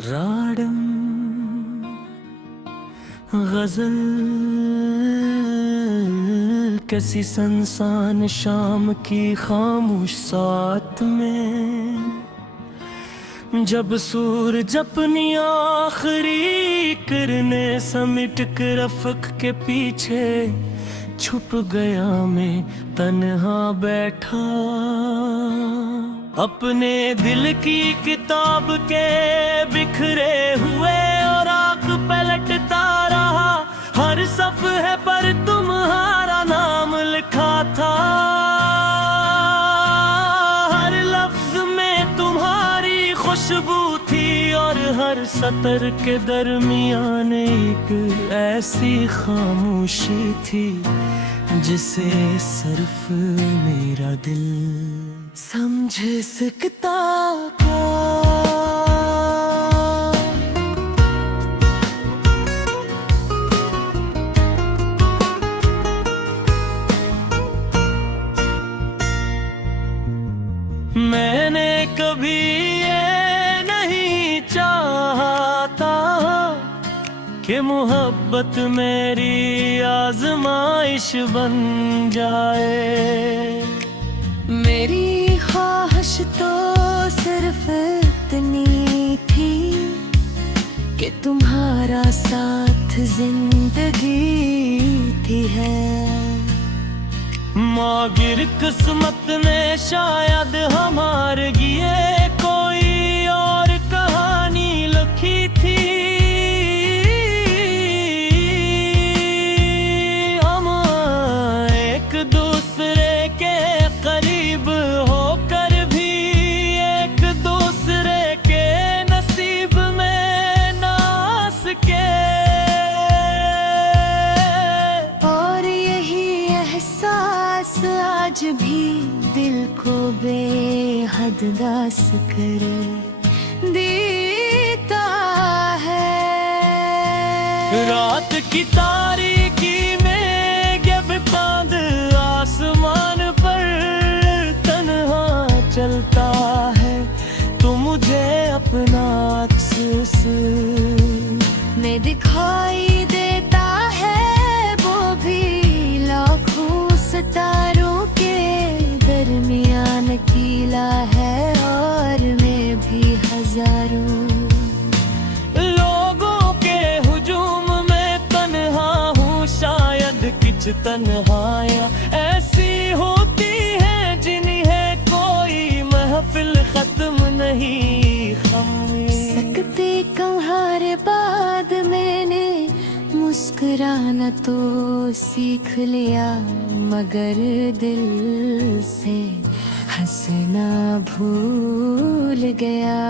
राडम गजल कैसी संसान शाम की खामोश साथ में, जब सूरज अपनी आखिरी किरणें समेट कर रफ़क़ के पीछे छुप गया, मैं तन्हा बैठा अपने दिल की किताब के बिखरे हुए और आँख पलटता रहा। हर सफ़े पर तुम्हारा नाम लिखा था, हर लफ्ज़ में तुम्हारी खुशबू थी और हर सतर के दरमियान एक ऐसी खामोशी थी जिसे सिर्फ मेरा दिल समझ सकता था। मैंने कभी ये नहीं चाहता कि मोहब्बत मेरी आजमाइश बन जाए। मेरी ख्वाहिश तो सिर्फ इतनी थी कि तुम्हारा साथ जिंदगी थी है। मागिर किस्मत ने शायद हमारे लिए कोई और कहानी लिखी थी। हम एक दूसरे के करीब होकर भी एक दूसरे के नसीब में ना सके, और यही एहसास आज भी दिल को बेहद दास कर देता है। रात की तारीकी में जब चांद आसमान पर तन्हा चलता है तो मुझे अपना अक्स में दिखाई देता है, वो भी लाखों सितारों के दरमियान कीला है, और मैं भी हजारों लोगों के हुजूम में तन्हा हूँ। शायद कुछ तन्हाइयाँ ऐसी होती हैं जिन्हें कोई महफिल खत्म नहीं खमी सकते। कहारे बाद मैंने मुस्कुराना तो सीख लिया, मगर दिल से हंसना भूल गया।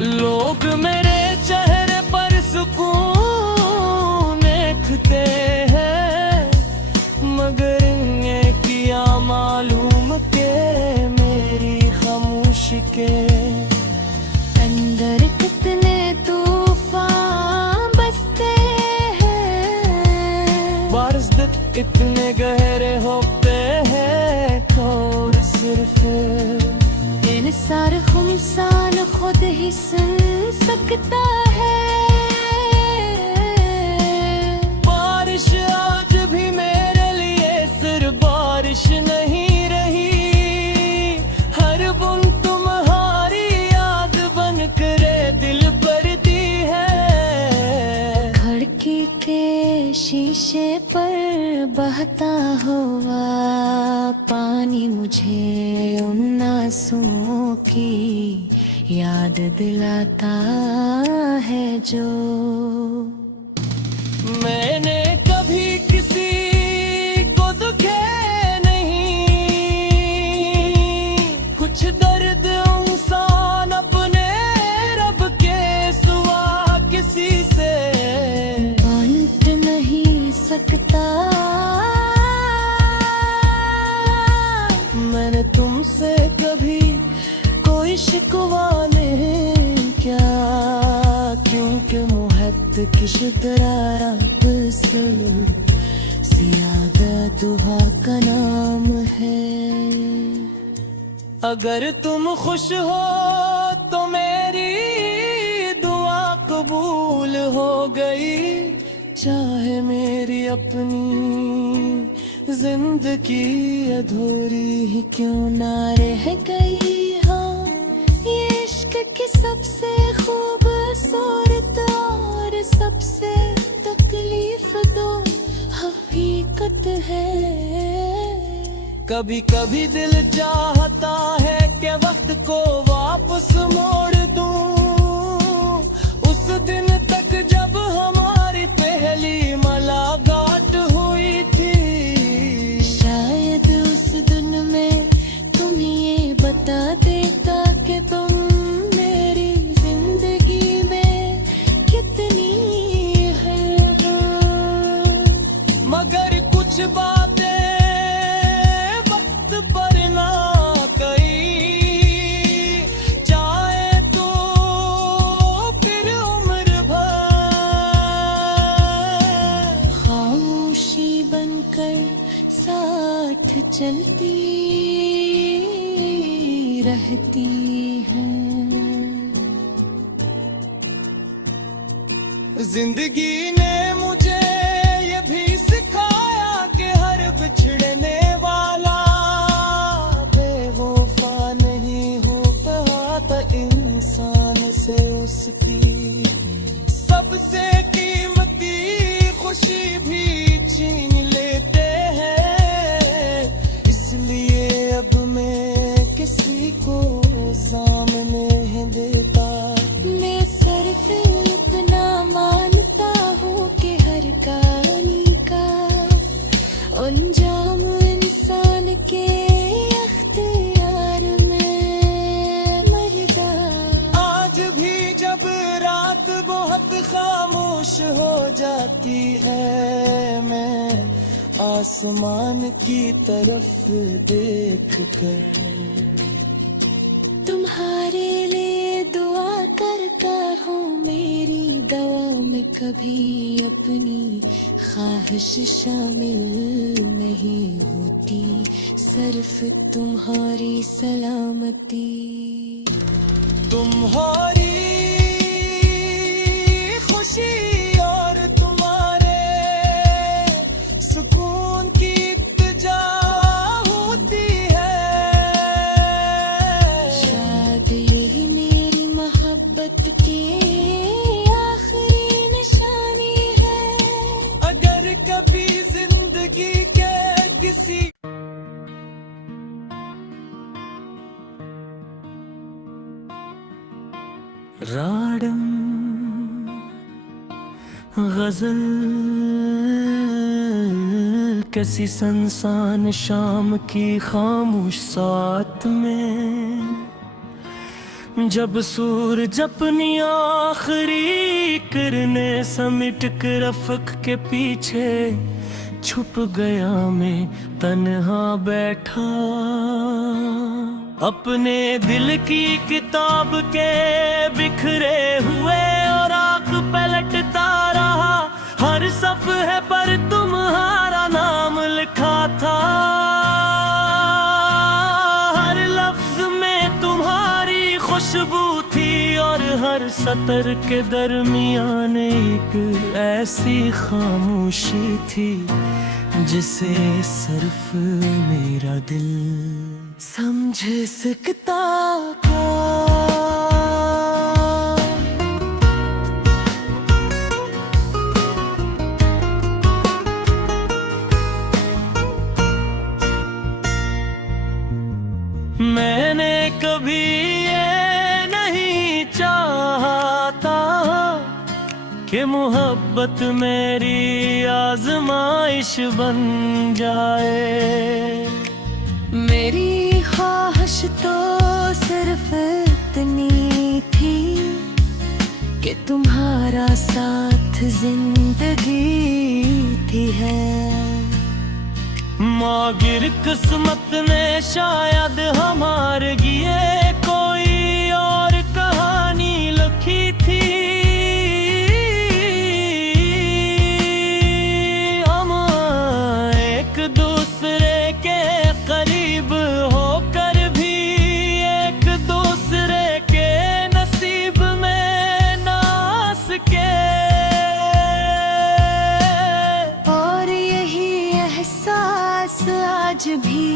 लोग मेरे चेहरे पर सुकून देखते हैं, मगर इन्हें किया मालूम के मेरी खामोशी के अंदर कितने तूफान बसते हैं। बारिश इतने गहरे होते हैं तो सिर्फ इंसान खुद ही सुन सकता है। बारिश आज भी मेरे लिए सिर्फ बारिश नहीं रही, हर बूंद तुम्हारी याद बन करे दिल भरती है। खिड़की के शीशे पर बहता हुआ पानी मुझे उन आंसुओं की याद दिलाता है जो मैंने कभी किसी को दुखे नहीं। कुछ दर्द इंसान अपने रब के सिवा किसी से बांट नहीं सकता। मैंने तुमसे कभी कोई शिकवा नहीं किया, क्योंकि मोहब्बत की शिदरारत से ज़्यादा दुआ का नाम है। अगर तुम खुश हो तो मेरी हो गई, चाहे मेरी अपनी जिंदगी अधूरी ही क्यों ना रह गई हाँ ये इश्क की सबसे खूबसूरत और सबसे तकलीफ दो हकीकत है। कभी कभी दिल चाहता है कि वक्त को वापस मोड़ दूं, उस दिन तक जब हमारी पहली मुलाकात हुई थी। शायद उस दिन में तुम ये बता देता कि तुम मेरी जिंदगी में कितनी है, मगर कुछ बातें वक्त पर ना कही, चाहे तो फिर उम्र भर खामोशी बनकर साथ चलती रहती है। जिंदगी ने मुझे ये भी सिखाया कि हर बिछड़ने वाला बेवफा नहीं हो पाता, इंसान से उसकी सबसे कीमती खुशी भी छीन लेते हैं। इसलिए अब मैं किसी को सामने नहीं देता। मैं सिर्फ इतना मानता हूँ कि हर कहानी का अंजाम इंसान के अख्तियार में मरदा। आज भी जब रात बहुत खामोश हो जाती है, मैं आसमान की तरफ देख कर तुम्हारे लिए दुआ करता हूँ, मेरी दवा में कभी अपनी ख्वाहिश शामिल नहीं होती, सिर्फ तुम्हारी सलामती। तुम्हारी खुशी और तुम्हारे सुकून की इत्तेजा होती है। शायद यही मेरी मोहब्बत की आखिरी निशानी है। अगर कभी जिंदगी के किसी राडम गजल किसी संसान शाम की खामोश साथ में, जब सूरज अपनी आखिरी किरने समिट कर अफक के पीछे छुप गया, मैं तन्हा बैठा अपने दिल की किताब के बिखरे हुए और आंख पलटता रहा। हर सफ़े पर तुम्हारा नाम लिखा था, हर लफ्ज में तुम्हारी खुशबू थी और हर सतर के दरमियान एक ऐसी खामोशी थी जिसे सिर्फ मेरा दिल समझ सकता था। मैंने कभी ये नहीं चाहता कि मोहब्बत मेरी आजमाइश बन जाए। मेरी ख्वाहिश तो सिर्फ इतनी थी कि तुम्हारा साथ जिंदगी थी है। मागिर किस्मत ने शायद हमारे लिए कोई और कहानी लिखी थी। हम एक दूसरे के करीब होकर भी एक दूसरे के नसीब में ना आ सके। एहसास आज भी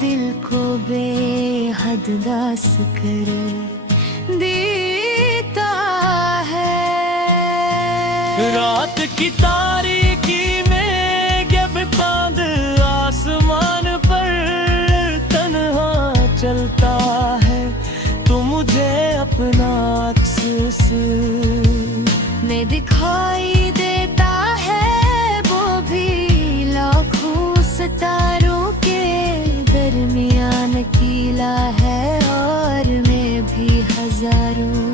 दिल को बेहद दास कर देता है। रात की तारीकी में जब चांद आसमान पर तन्हा चलता है तो मुझे अपना अक्स में दिखाई देता है, वो भी लाखों सितारों के दरमियान कीला है, और मैं भी हजारों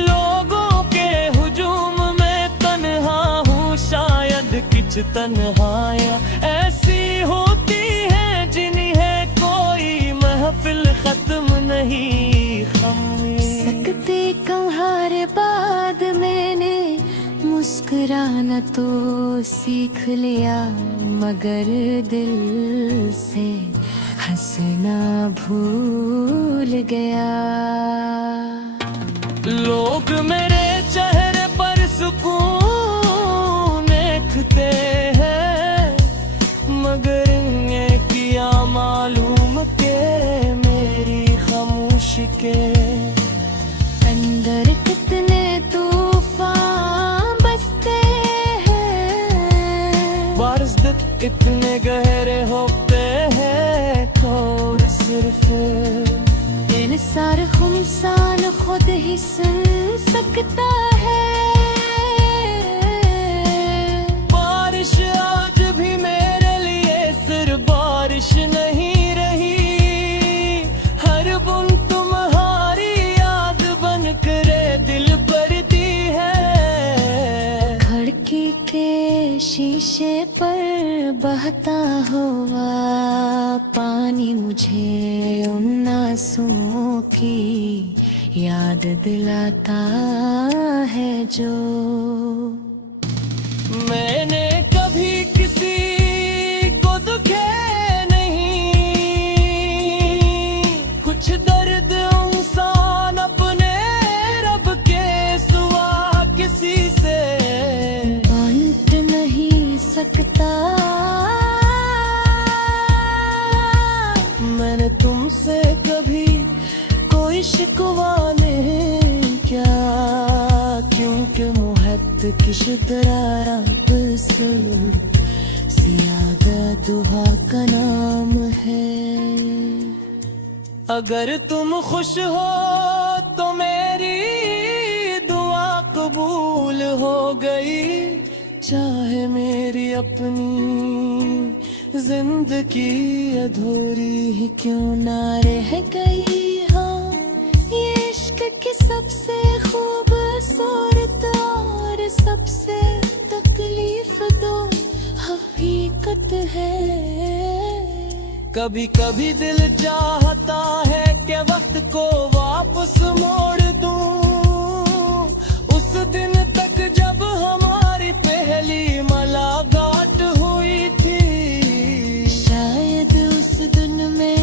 लोगों के हुजूम में तन्हा हूँ। शायद कुछ तन्हाइयाँ ऐसी होती हैं जिन्हें कोई महफिल खत्म नहीं खमी। सकते कहार बाद मैंने मुस्कुराना तो सीख लिया, मगर दिल से हंसना भूल गया। लोग मेरे चेहरे पर सुकून देखते हैं, मगर इन्हें किया मालूम के मेरी खामोशी के अंदर कितने तूफान बसते हैं, बारिश इतने गहरे होते हैं तो सिर्फ इंसान खुद ही सुन सकता है। बारिश आज भी मेरे लिए सिर्फ बारिश नहीं रही, हर बुन तुम्हारी याद बन करे दिल भरती है। खिड़की के शीशे पर बहता हुआ पानी मुझे उन आंसुओं की याद दिलाता है जो मैंने कभी किसी को दुखे नहीं। कुछ दर्द इंसान अपने रब के सिवा किसी से बांट नहीं सकता। मैंने तुमसे कभी कोई शिकवा नहीं किया, क्योंकि मोहब्बत की शिदरारा ज़्यादा दुआ का नाम है। अगर तुम खुश हो तो मेरी दुआ कबूल हो गई, चाहे मेरी अपनी जिंदगी अधूरी ही क्यों ना रह गई हो। ये इश्क की सबसे खूबसूरत और सबसे तकलीफ दो हकीकत है। कभी कभी दिल चाहता है कि वक्त को वापस मोड़ दूं, उस दिन तक जब हमारी पहली मुलाकात हुई थी। शायद उस दिन में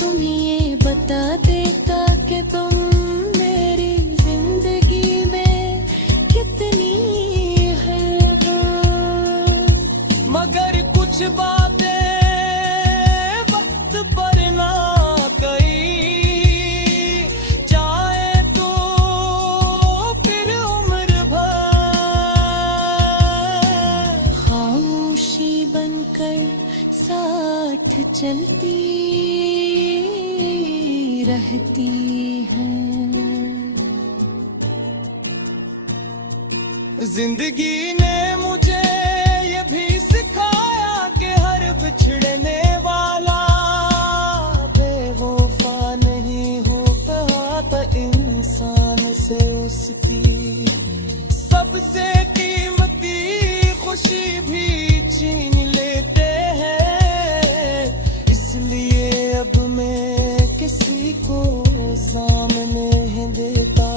तुम ये बता देता कि तुम मेरी जिंदगी में कितनी हो, मगर कुछ बातें वक्त पर ना कही, चाहे तो फिर उम्र भर खामोशी बनकर साथ चलती रहती है। जिंदगी ने मुझे ये भी सिखाया कि हर बिछड़ने वाला बेवफा नहीं होता, तो इंसान से उसकी सबसे कीमती खुशी भी छीन लेते हैं। इसलिए अब मैं किसी को सामने नहीं देता।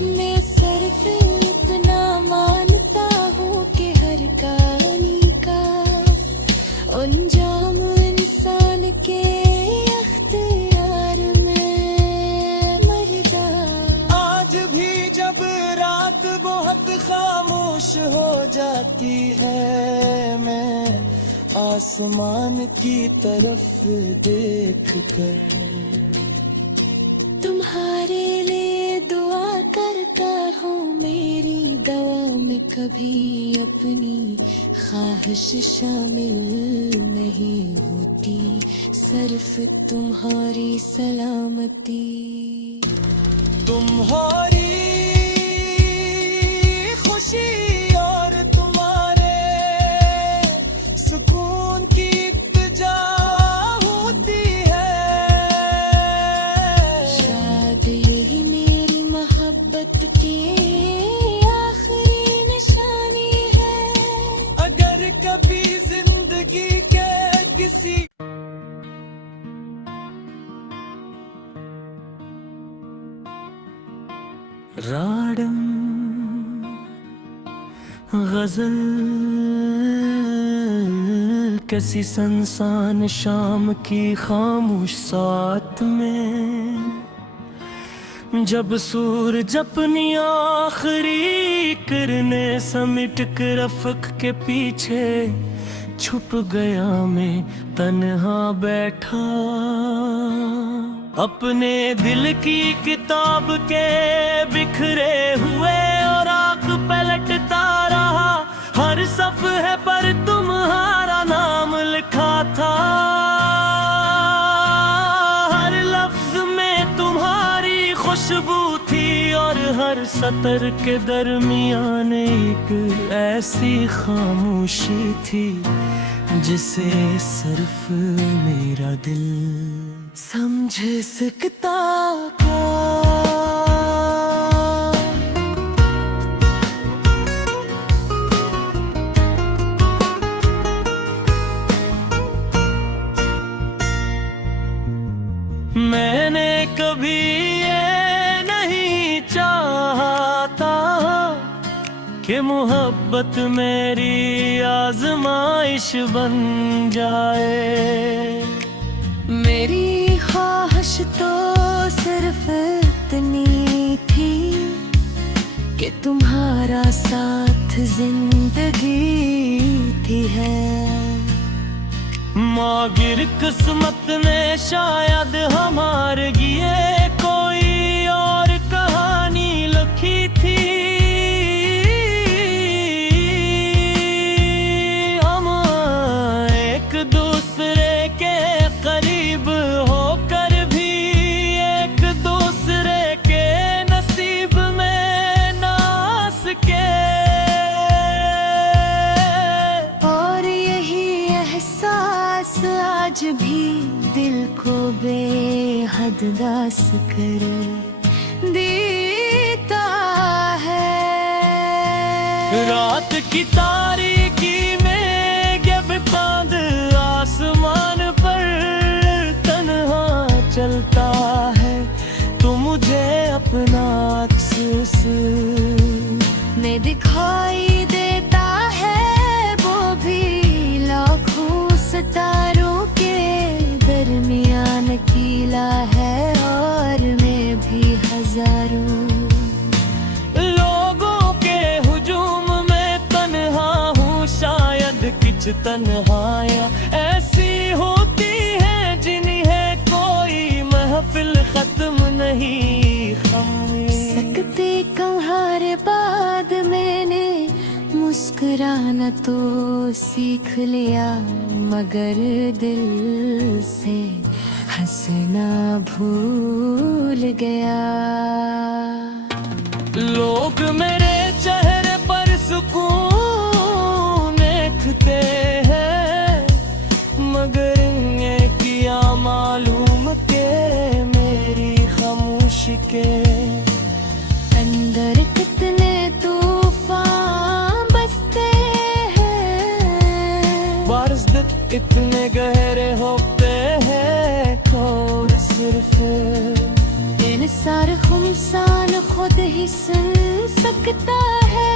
मैं सिर्फ इतना मानता हूँ कि हर कहानी का अंजाम इंसान के अख्तियार में मरदा। आज भी जब रात बहुत खामोश हो जाती है, मैं आसमान की तरफ देख कर। तुम्हारे लिए दुआ करता हूँ, मेरी दवा में कभी अपनी ख्वाहिश शामिल नहीं होती, सिर्फ तुम्हारी सलामती। तुम्हारी खुशी और तुम्हारे सुकून की इत्तेजा होती है। शायद यही मेरी मोहब्बत की आखिरी निशानी है। अगर कभी जिंदगी के किसी राडम गजल किसी संसान शाम की खामोश साथ में, जब सूरज अपनी आखिरी किरणें समेट कर अफक के पीछे छुप गया, मैं तन्हा बैठा अपने दिल की किताब के बिखरे हुए और आंख पलटता रहा। हर सफ़े पर तुम्हारा नाम लिखा था, हर लफ्ज में तुम्हारी खुशबू थी और हर सतर के दरमियान एक ऐसी खामोशी थी जिसे सिर्फ मेरा दिल समझ सकता था। मैंने कभी ये नहीं चाहता कि मोहब्बत मेरी आजमाइश बन जाए। मेरी ख्वाहिश तो सिर्फ इतनी थी कि तुम्हारा साथ जिंदगी थी है। मागिर किस्मत ने शायद हमारे लिए कोई और कहानी लिखी थी। हम एक दूसरे के करीब होकर भी एक दूसरे के नसीब में ना सके, और यही एहसास आज भी दिल को बेहद दास कर देता है। रात की तारीकी में जब चांद आसमान पर तन्हा चलता है, तो मुझे अपना अक्स में दिखाई देता है, वो भी लाखों सितारों के दरमियान कीला है, और मैं भी हजारों लोगों के हुजूम में तन्हा हूँ। शायद कुछ तन्हाइयाँ ऐसी होती हैं जिन्हें कोई महफिल खत्म नहीं सकते। कहारे बाद मैंने मुस्कुराना तो सीख लिया, मगर दिल से हंसना भूल गया। लोग मेरे चेहरे पर सुकून देखते हैं, मगर इन्हें किया मालूम के मेरी खामोशी के अंदर कितने तूफान बसते हैं। बारिश इतने गहरे होते हैं, और सिर्फ इंसान खुद ही सुन सकता है।